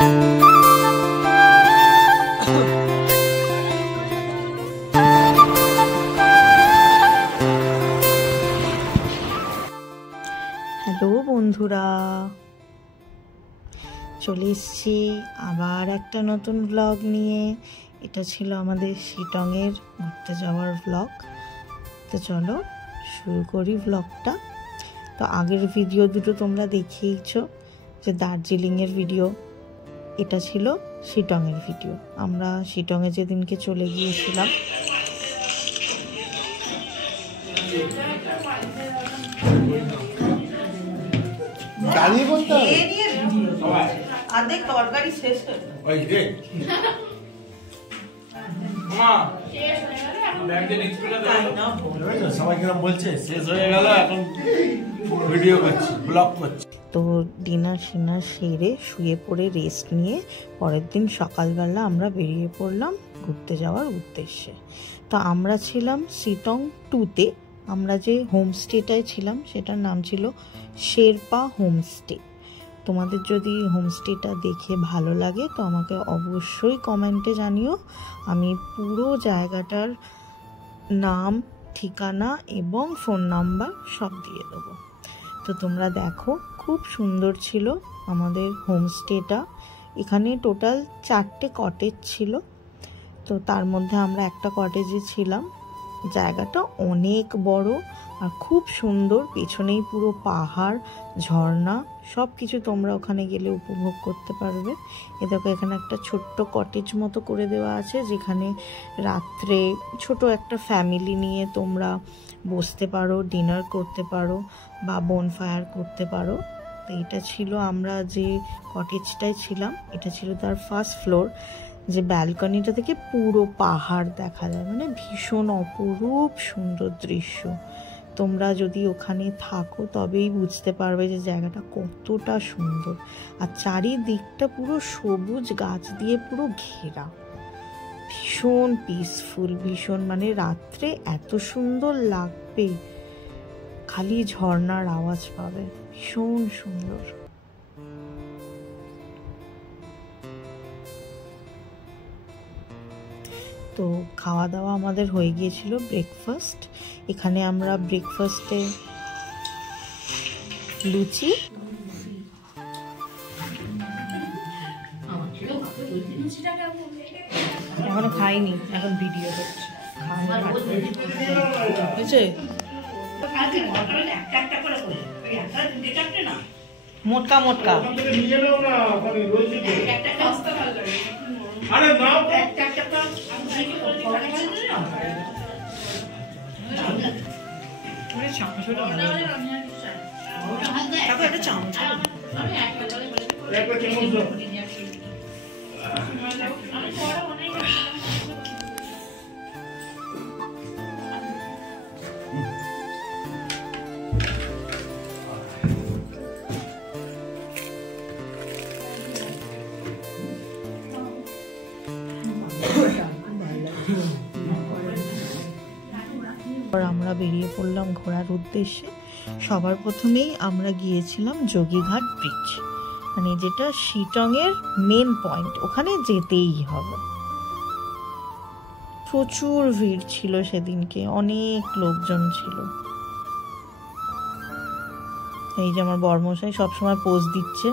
Hello বন্ধুরা, চলে এসেছি আবার একটা নতুন ব্লগ নিয়ে। এটা ছিল আমাদের শিটংয়ের ঘুরতে যাওয়ার ব্লগ। তো চলো শুরু করি ব্লগটা। তো আগের ভিডিও দুটো তোমরা দেখিয়েছো, যে দার্জিলিংয়ের ভিডিও, এটা ছিল শিটংয়ের ভিডিও। আমরা শিটংয়ে যেদিনকে চলে গিয়েছিলাম তরকারি শেষ তো ডিনার সিনার সেরে শুয়ে পড়ে রেস্ট নিয়ে পরের দিন সকালবেলা আমরা বেরিয়ে পড়লাম ঘুরতে যাওয়ার উদ্দেশ্যে। তো আমরা ছিলাম শিটং 2-তে। আমরা যে হোমস্টেটায় ছিলাম সেটার নাম ছিল শেরপা হোমস্টে। তোমাদের যদি হোমস্টেটা দেখে ভালো লাগে তো আমাকে অবশ্যই কমেন্টে জানিও। আমি পুরো জায়গাটার নাম, ঠিকানা এবং ফোন নাম্বার সব দিয়ে দেবো। তো তোমরা দেখো, খুব সুন্দর ছিল আমাদের হোমস্টেটা। এখানে টোটাল 4টে কটেজ ছিল। তো তার মধ্যে আমরা একটা কটেজে ছিলাম। জায়গাটা অনেক বড় আর খুব সুন্দর, পেছনেই পুরো পাহাড়, ঝর্ণা, সব কিছু তোমরা ওখানে গেলে উপভোগ করতে পারবে। এ দেখো, এখানে একটা ছোট্ট কটেজ মতো করে দেওয়া আছে, যেখানে রাত্রে ছোট একটা ফ্যামিলি নিয়ে তোমরা বসতে পারো, ডিনার করতে পারো বা বনফায়ার করতে পারো। তো এটা ছিল, আমরা যে কটেজটায় ছিলাম এটা ছিল তার ফার্স্ট ফ্লোর, যে ব্যালকনিটা থেকে পুরো পাহাড় দেখা যায়, মানে ভীষণ অপরূপ সুন্দর দৃশ্য। তোমরা যদি ওখানে থাকো তবেই বুঝতে পারবে যে জায়গাটা কতটা সুন্দর। আর চারিদিকটা পুরো সবুজ গাছ দিয়ে পুরো ঘেরা, ভীষণ পিসফুল, ভীষণ, মানে রাত্রে এত সুন্দর লাগবে, খালি ঝর্ণার আওয়াজ পাবে, ভীষণ সুন্দর। তো খাওয়া দাওয়া আমাদের হয়ে গিয়েছিল, ব্রেকফাস্ট। এখানে আমরা ব্রেকফাস্টে লুচি, এখনো খাইনি, এখন ভিডিও করছি, বুঝছে? মোটকা মোটকা একটা চামচ আমরা বেরিয়ে পড়লাম ঘোরার উদ্দেশ্যে। সবার প্রথমেই আমরা গিয়েছিলাম যোগীঘাট ব্রিজ, মানে যেটা শিটংয়ের মেন পয়েন্ট, ওখানে যেতেই হবে। প্রচুর ভিড় ছিল সেদিনকে, অনেক লোকজন ছিল। এই যে আমার বরমশাই সবসময় পোজ দিচ্ছে,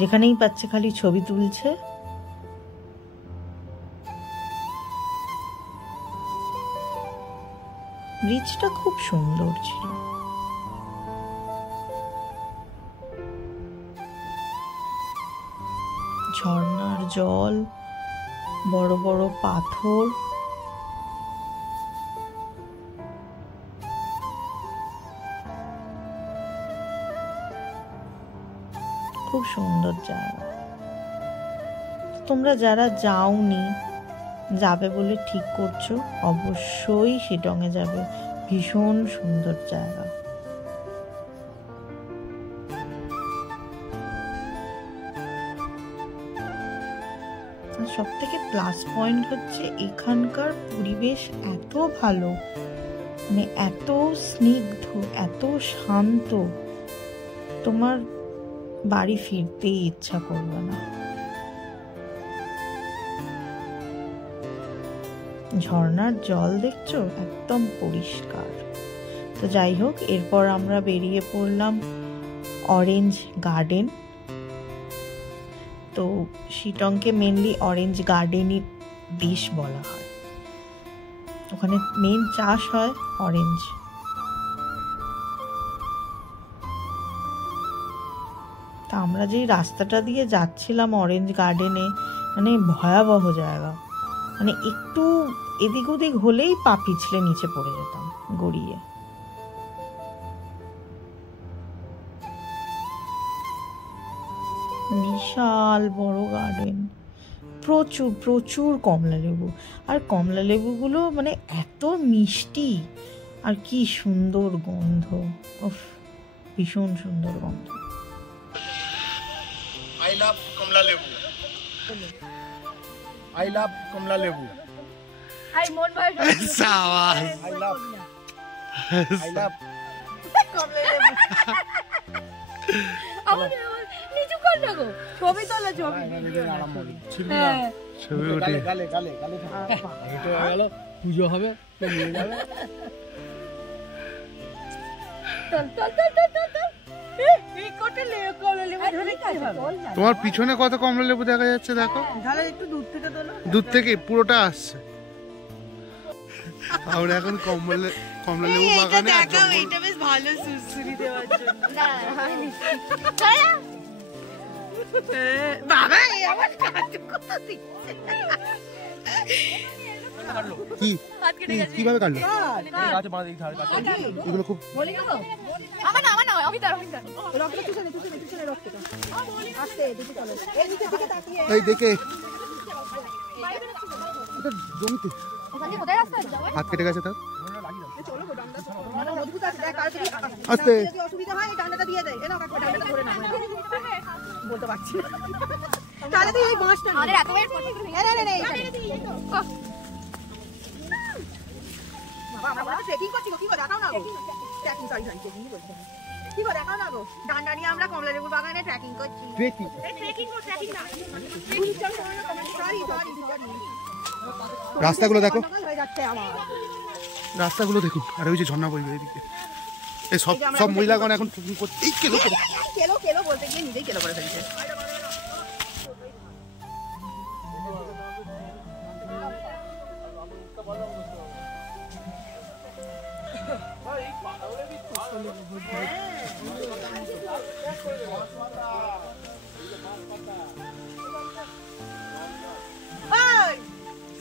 যেখানেই পাচ্ছে খালি ছবি তুলছে। ব্রিজটা খুব সুন্দর ছিল। ঝর্ণার জল, বড় বড় পাথর, খুব সুন্দর জায়গা। তোমরা যারা যাওনি, যাবে বলে ঠিক করছো, অবশ্যই শিটংয়ে যাবে, ভীষণ সুন্দর জায়গা। সব থেকে প্লাস পয়েন্ট হচ্ছে এখানকার পরিবেশ এত ভালো, মানে এত স্নিগ্ধ, এত শান্ত, তোমার বাড়ি ফিরতেই ইচ্ছা করবে না। ঝর্ণার জল দেখছো একদম পরিষ্কার। তো যাই হোক, এরপর আমরা বেরিয়ে পড়লাম অরেঞ্জ গার্ডেন। তো শিটংকে মেনলি অরেঞ্জ গার্ডেনই দেশ বলা হয়, ওখানে মেন চাষ হয় অরেঞ্জ। তা আমরা যেই রাস্তাটা দিয়ে যাচ্ছিলাম অরেঞ্জ গার্ডেনে, মানে ভয়াবহ জায়গা, মানে একটু এদিক ওদিক হলেই পা পিছলে নিচে পড়ে যেতাম গড়িয়ে। বিশাল বড় গার্ডেন, প্রচুর প্রচুর কমলা লেবু, আর কমলা লেবুগুলো মানে এত মিষ্টি আর কি সুন্দর গন্ধ, উফ ভীষণ সুন্দর গন্ধ। I love কমলা লেবু। I love কমলা লেবু। I মন ভাই সাবাস। I love কমলা লেবু। আমাদের নিচু কর না গো, ছবি তোলা ছবি। হ্যাঁ ছবি ওঠে গালে গালে গালে এটা হয়ে গেল, পূজো হবে তো নিয়ে যাবে। চল চল চল চল চল। এই কোটে কমলা লেবু ধরে কি হবে? তোমার পিছনে কত কমলা লেবু দেখা যাচ্ছে দেখো, তাহলে একটু দূর থেকে তোলো। দূর থেকে পুরোটা আসছে। আমরা এখন কমলা লেবু বাগানে এটা বেশ ভালো সুরসুরি দেওয়ার জন্য। বাবা এই আমার কাটু কত দিচ্ছে। কি কিভাবে কাটলো গাছে বাঁধা দিতে হবে এগুলো? খুব বলে গেল আমার না আমি তার রক্ত পিছনে রক্তটা আস্তে দেখি চলো। এই নিচে দিকে তাকিয়ে এই দেখে এটা জমিতে ওখানে কোথায় রাস্তা আছে? হাত কেটে গেছে তার। চলো গো ডান্ডা মানে মজবুত আছে, দেখ কার যদি আস্তে যদি অসুবিধা হয় এই ডান্ডাটা দিয়ে দেয়। এনাও কাকা ডান্ডাটা ধরে নাও। বলতে পারছি না। তাহলে তুই এই বাঁশটা আমাদের এত ওয়েট করতে এই তো বাবা আমরা ট্রেকিং করছি কি গো, দেখাও না গো। ট্রেকিং সরি ট্রেকিং বলছি কি গো, দেখাও না গো। ডান্ডা নিয়ে আমরা কমলা লেবু বাগানে ট্রেকিং করছি। ট্রেকিং এই ট্রেকিং না সরি রাস্তাগুলো দেখো, হয়ে যাচ্ছে আমার। রাস্তাগুলো দেখুন। আর ওই যে ঝর্ণা বইবে এদিকে, এই সব মহিলাগণ এখন ট্রেকিং করছে। এই কেলো কেলো বলতে গিয়ে নিজেই কেলো করে ফেলছে।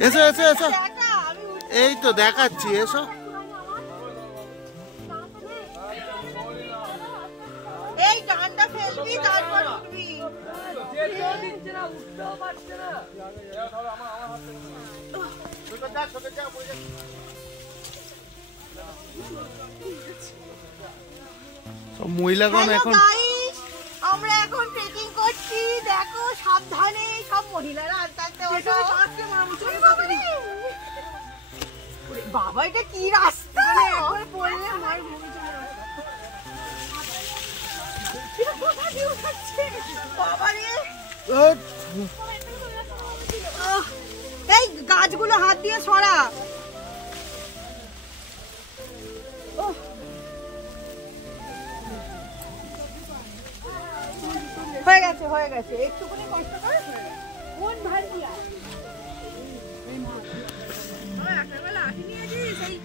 এসো এসো এসো, এই তো দেখাচ্ছি, এসো। এই ডান্ডা ফেলবি তারপর উঠবি। সব মহিলাগণ এখন আমরা এখন ট্রেকিং করছি, দেখো সাবধানে সব মহিলারা আস্তে আস্তে বাবা এটা কি রাস্তা, পড়লে আমার বমি চলে আসছে। বাবা রে এই গাছগুলো হাত দিয়ে সরা। হয়ে গেছে একটুখানি কষ্ট করে কোন ভাই দিয়া একেবারে লাঠি নিয়েছি সেই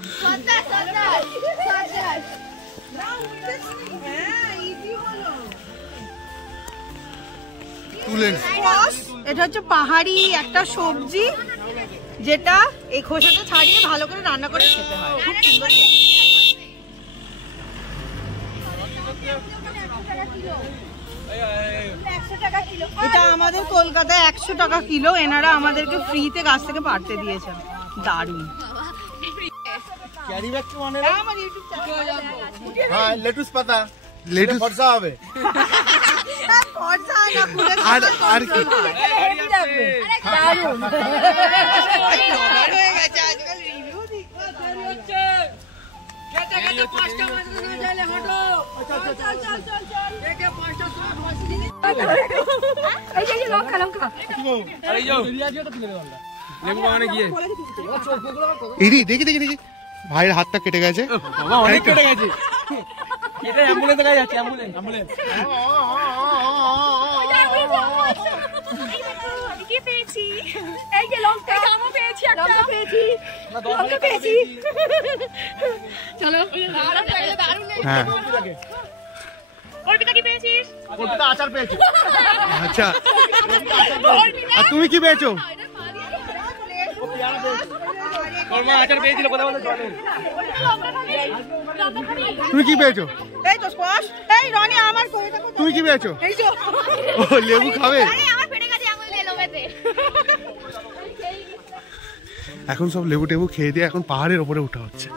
না উঠতেছি। হ্যাঁ ইজি হলো। তুলেন। এটা হচ্ছে পাহাড়ি একটা সবজি, যেটা এই খোসাটা ছাড়িয়ে ভালো করে রান্না করে খেতে হয়। এটা আমাদের কলকাতায় 100 টাকা কিলো, এনারা আমাদেরকে ফ্রিতে গাছ থেকে পাড়তে দিয়েছেন। দারুণ। ক্যারি ব্যাগ কি মানে আমার ইউটিউব চ্যানেল। হ্যাঁ লেটুস পাতা, লেটুস ফর্সা হবে। ফর্সা না পুরো আর কি দারুণ হয়ে গেছে আজকাল রিভিউ দিচ্ছে। কেটে কেটে 5টা মাছ নিয়ে যাইলে হটো। চল একে 5টা সব মাছ নিয়ে এই যে লঙ্কা আরে যাও রিয়াজিওটা তুলে দাও। এরি দেখি দেখি দেখি ভাইয়ের হাতটা কেটে গেছে, অনেক কেটে গেছে। এটা অ্যাম্বুলেন্সে গায়ে যাচ্ছে, অ্যাম্বুলেন্স। কি পেয়েছি? এই যে লঙ্কা পেয়েছি, লঙ্কা পেয়েছি, লঙ্কা পেয়েছি। চলো হ্যাঁ অর্পিতা কি পেয়েছিস? অর্পিতা আচার পেয়েছি। আচ্ছা, আর তুমি কি পেয়েছো? আচার পেয়েছিল, কথা বলতে চলে। তুমি কি পেয়েছো? এই তো স্কোয়াশ। এই রনি আমার কই দেখো। তুমি কি পেয়েছো? এই যে ও লেবু খাবে। আরে আমার ফেটে গেছে আঙুল দিয়ে লোবেতে। এখন সব লেবু টেবু খেয়ে দিয়ে এখন পাহাড়ের উপরে উঠা হচ্ছে।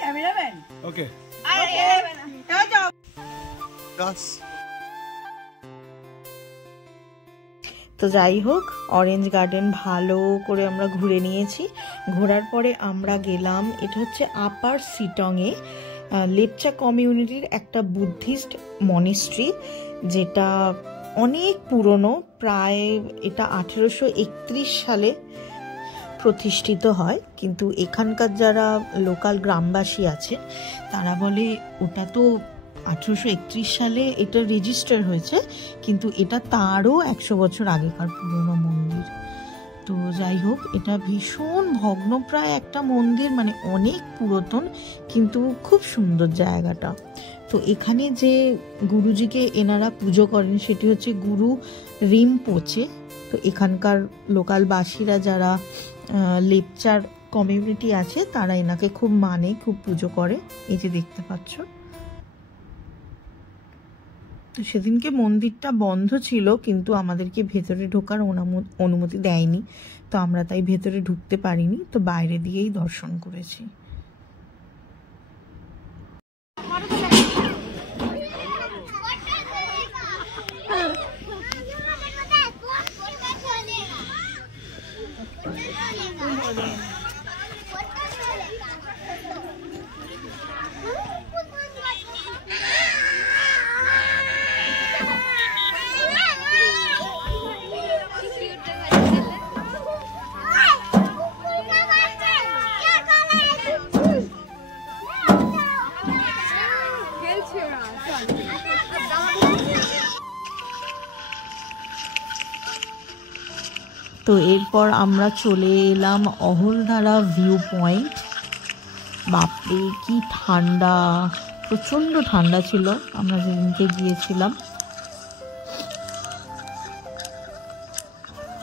ক্যামেরাম্যান ওকে। তো যাই হোক, অরেঞ্জ গার্ডেন ভালো করে আমরা ঘুরে নিয়েছি। ঘোরার পরে আমরা গেলাম, এটা হচ্ছে আপার সিটংয়ে লেপচা কমিউনিটির একটা বুদ্ধিস্ট মনিস্ট্রি, যেটা অনেক পুরনো, প্রায় এটা 1831 সালে প্রতিষ্ঠিত হয়। কিন্তু এখানকার যারা লোকাল গ্রামবাসী আছে তারা বলে ওটা তো 1831 সালে এটা রেজিস্টার হয়েছে, কিন্তু এটা তারও 100 বছর আগেকার পুরনো মন্দির। তো যাই হোক, এটা ভীষণ ভগ্নপ্রায় একটা মন্দির, মানে অনেক পুরাতন, কিন্তু খুব সুন্দর জায়গাটা। তো এখানে যে গুরুজিকে এনারা পুজো করেন সেটি হচ্ছে গুরু রিমপোচে। তো এখানকার লোকাল বাসীরা যারা লেপচার কমিউনিটি আছে তারা এনাকে খুব মানে, খুব পুজো করে। এই যে দেখতে পাচ্ছ। তো সেদিনকে মন্দিরটা বন্ধ ছিল, কিন্তু আমাদেরকে ভেতরে ঢোকার অনুমতি দেয়নি, তো আমরা তাই ভেতরে ঢুকতে পারিনি, তো বাইরে দিয়েই দর্শন করেছি। তো এরপর আমরা চলে এলাম অহলধারা ভিউ পয়েন্ট। বাপরে কি ঠান্ডা, প্রচণ্ড ঠান্ডা ছিল আমরা যেদিনকে গিয়েছিলাম।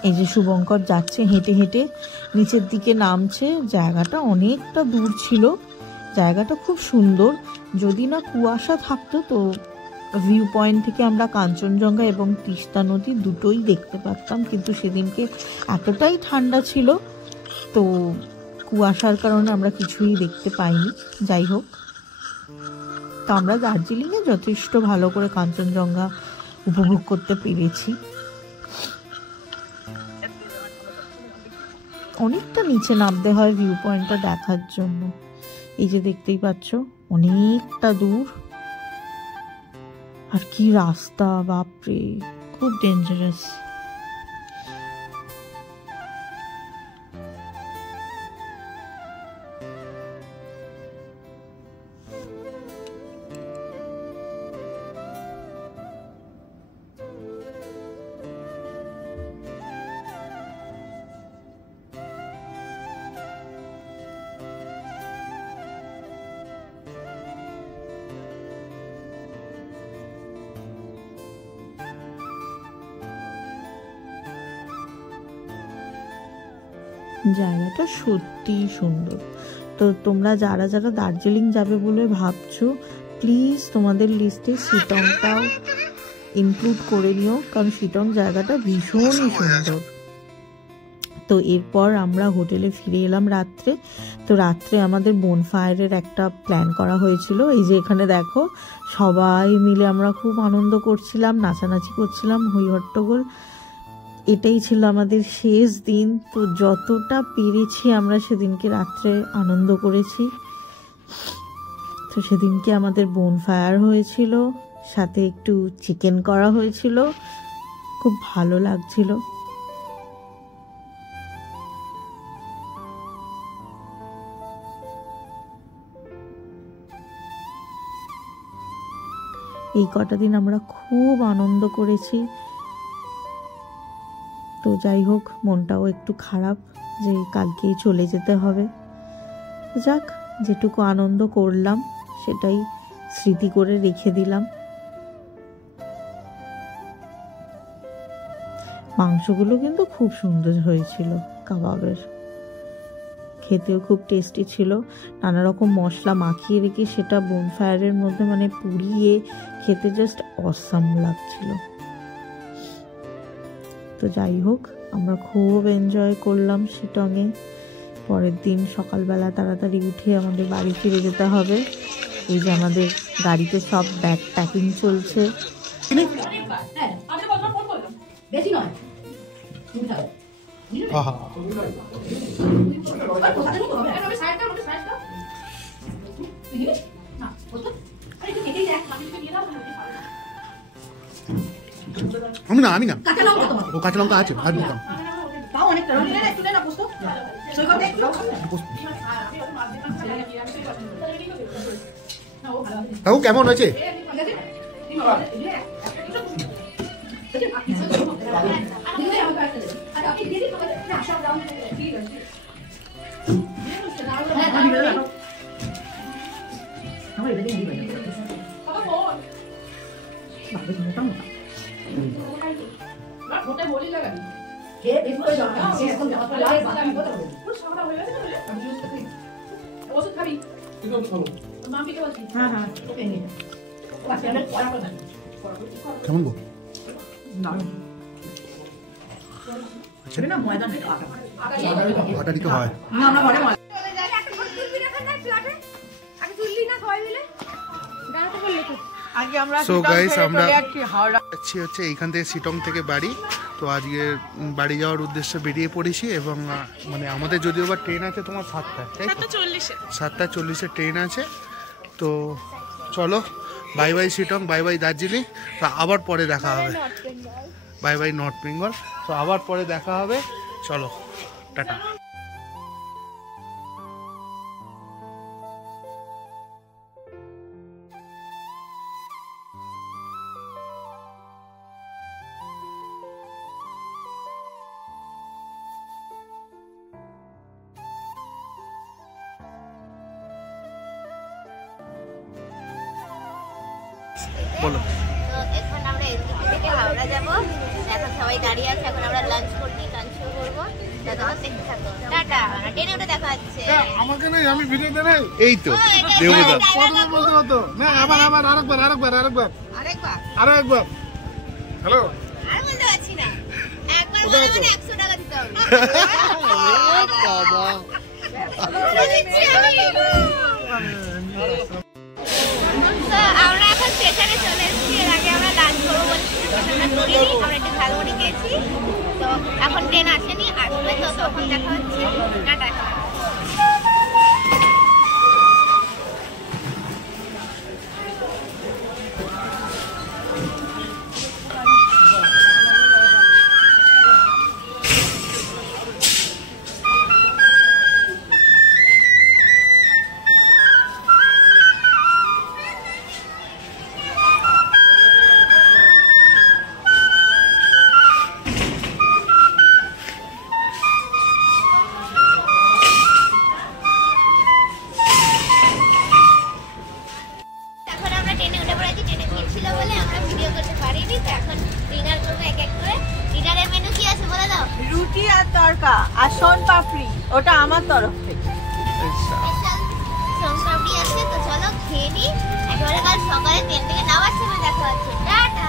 এই যে শুভঙ্কর যাচ্ছে হেঁটে হেঁটে নিচের দিকে নামছে, জায়গাটা অনেকটা দূর ছিল, জায়গাটা খুব সুন্দর। যদি না কুয়াশা থাকতো তো ভিউ পয়েন্ট থেকে আমরা কাঞ্চনজঙ্ঘা এবং তিস্তা নদী দুটোই দেখতে পারতাম, কিন্তু সেদিনকে এতটাই ঠান্ডা ছিল তো কুয়াশার কারণে আমরা কিছুই দেখতে পাইনি। যাই হোক, তো আমরা দার্জিলিংয়ে যথেষ্ট ভালো করে কাঞ্চনজঙ্ঘা উপভোগ করতে পেরেছি। অনেকটা নিচে নামতে হয় ভিউ পয়েন্টটা দেখার জন্য। এই যে দেখতেই পাচ্ছ অনেকটা দূর, আর কি রাস্তা, বাপরে খুব ডেঞ্জারাস। জায়গাটা সত্যি সুন্দর। তো তোমরা যারা যারা দার্জিলিং যাবে বলে ভাবছো, প্লিজ তোমাদের লিস্টে শিটংটাও ইনক্লুড করে নিও, কারণ শিটং জায়গাটা ভীষণই সুন্দর। তো এরপর আমরা হোটেলে ফিরে এলাম রাত্রে। তো রাত্রে আমাদের বোনফায়ারের একটা প্ল্যান করা হয়েছিল। এই যে এখানে দেখো, সবাই মিলে আমরা খুব আনন্দ করছিলাম, নাচানাচি করছিলাম, হই হট্টগোল। এটাই ছিল আমাদের শেষ দিন। তো যতটা পেরেছি আমরা সেদিনকে রাত্রে আনন্দ করেছি। তো সেদিনকে আমাদের বোনফায়ার হয়েছিল, সাথে একটু চিকেন করা হয়েছিল, খুব ভালো লাগছিল। এই কটা দিন আমরা খুব আনন্দ করেছি। তো যাই হোক, মনটাও একটু খারাপ যে কালকেই চলে যেতে হবে। যাক, যেটুকু আনন্দ করলাম সেটাই স্মৃতি করে রেখে দিলাম। মাংসগুলো কিন্তু খুব সুন্দর হয়েছিল, কাবাবের, খেতেও খুব টেস্টি ছিল। নানা রকম মশলা মাখিয়ে রেখে সেটা বোনফায়ারের মধ্যে মানে পুড়িয়ে খেতে জাস্ট অসাম লাগছিল। তো যাই হোক, আমরা খুব এনজয় করলাম শিটংয়ে। পরের দিন সকালবেলা তাড়াতাড়ি উঠে আমাদের বাড়ি ফিরে যেতে হবে। এই যে আমাদের গাড়িতে সব ব্যাগ প্যাকিং চলছে। আমি না ও কাঁচা লঙ্কা আছে আর দিতাম। তাও কেমন হয়েছে? কেমন গো? আটা দিতে হয়। সো গাইস, আমরা যাচ্ছি হচ্ছে এইখান থেকে শিটং থেকে বাড়ি। তো আজকে বাড়ি যাওয়ার উদ্দেশ্যে বেরিয়ে পড়েছি এবং মানে আমাদের যদিও বা ট্রেন আছে তোমার 7:40 ট্রেন আছে। তো চলো, bye bye Sittong, bye bye Darjeeling. তো আবার পরে দেখা হবে। Bye bye north Bengal. তো আবার পরে দেখা হবে। চলো, টাটা। বলো। তো এখন আমরা এসডিপি থেকে হাওড়া যাব। এখন সবাই দাঁড়িয়ে আছে, এখন আমরা লাঞ্চ করছি, লাঞ্চও করবো। ততক্ষণ দেখতে থাকো। টাটা। ট্রেনে উঠে দেখা হচ্ছে। আমাকে নাই, আমি ভিডিওতে নাই। এই তো দেবদা কথা বলতে হতো না। আবার আরেকবার। হ্যালো। আর বলতে পারছি না। একবার বলে মানে 100 টাকা দিতে হবে। বাবা। আমরা এখন স্টেশনে চলে এসেছি। এর আগে আমরা লাঞ্চ করবো বলছিলাম, আমরা করিনি। আমরা একটু ঝালমুড়ি খেয়েছি। তো এখন ট্রেন আসেনি, আসবে তো তখন দেখা হচ্ছে। টাটা। রুটি আর তরকা আর সোন পাপড়ি, ওটা আমার তরফ থেকে। সোন পাপড়ি আছে, তো চলো খেয়ে নি। একেবারে কাল সকালে ট্রেন থেকে নামার সময় দেখা হচ্ছে। টাটা।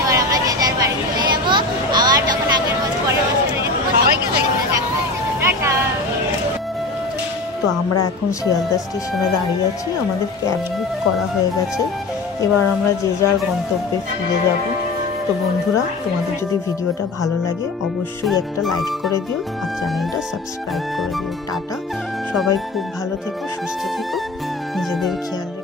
এবার আমরা যে যার বাড়ি চলে যাবো। আবার যখন আগের বছর পরের বছর সবাইকে দেখা হচ্ছে। টাটা। তো আমরা এখন শিয়ালদা স্টেশনে দাঁড়িয়ে আছি। আমাদের ক্যাব বুক করা হয়ে গেছে। এবার আমরা যে যার গন্তব্যে ফিরে যাব। তো বন্ধুরা, তোমাদের যদি ভিডিওটা ভালো লাগে অবশ্যই একটা লাইক করে দিও আর চ্যানেলটা সাবস্ক্রাইব করে দিও। টাটা। সবাই খুব ভালো থেকো, সুস্থ থেকো, নিজেদের খেয়াল